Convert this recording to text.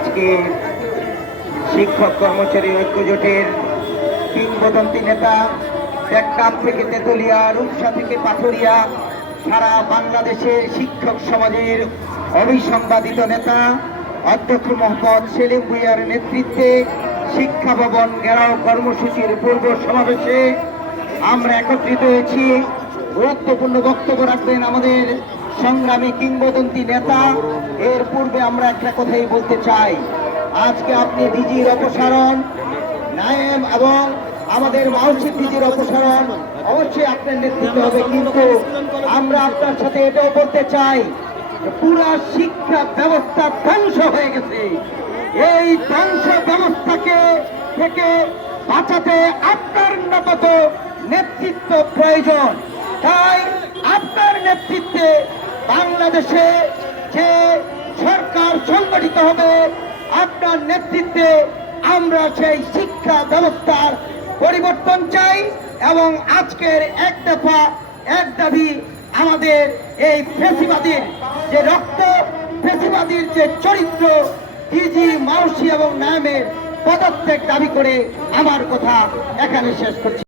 আজকে শিক্ষক কর্মচারী ঐক্য জোটের কিংবদন্তি নেতা, টেকনাফ থেকে তেতুলিয়া, রূপসা থেকে পাথুরিয়া, সারা বাংলাদেশের শিক্ষক সমাজের অবিসংবাদিত নেতা অধ্যক্ষ মোহাম্মদ সেলিম ভূঁইয়ার নেতৃত্বে শিক্ষা ভবন ঘেরাও কর্মসূচির পূর্ব সমাবেশে আমরা একত্রিত হয়েছি। গুরুত্বপূর্ণ বক্তব্য রাখবেন আমাদের সংগ্রামী কিংবদন্তি নেতা। এর পূর্বে আমরা একটা কথাই বলতে চাই, আজকে আপনি ডিজির অপসারণ, নায়েব এবং আমাদের মাউসিদ ডিজির অপসারণ অবশ্যই আপনার নেতৃত্বে হবে, কিন্তু আমরা আপনার সাথে এটাও বলতে চাই পুরা শিক্ষা ব্যবস্থা ধ্বংস হয়ে গেছে। এই ধ্বংস ব্যবস্থাকে থেকে বাঁচাতে আপনার মতো নেতৃত্ব প্রয়োজন। তাই আপনার নেতৃত্বে বাংলাদেশে যে সরকার সংগঠিত হবে, আপনার নেতৃত্বে আমরা সেই শিক্ষা ব্যবস্থার পরিবর্তন চাই। এবং আজকের এক দফা এক দাবি, আমাদের এই ফ্যাসিবাদীর যে রক্ত, ফ্যাসিবাদীর যে চরিত্র, ডিজি, মাউসি এবং নায়েমের পদত্যাগ দাবি করে আমার কথা এখানে শেষ করছি।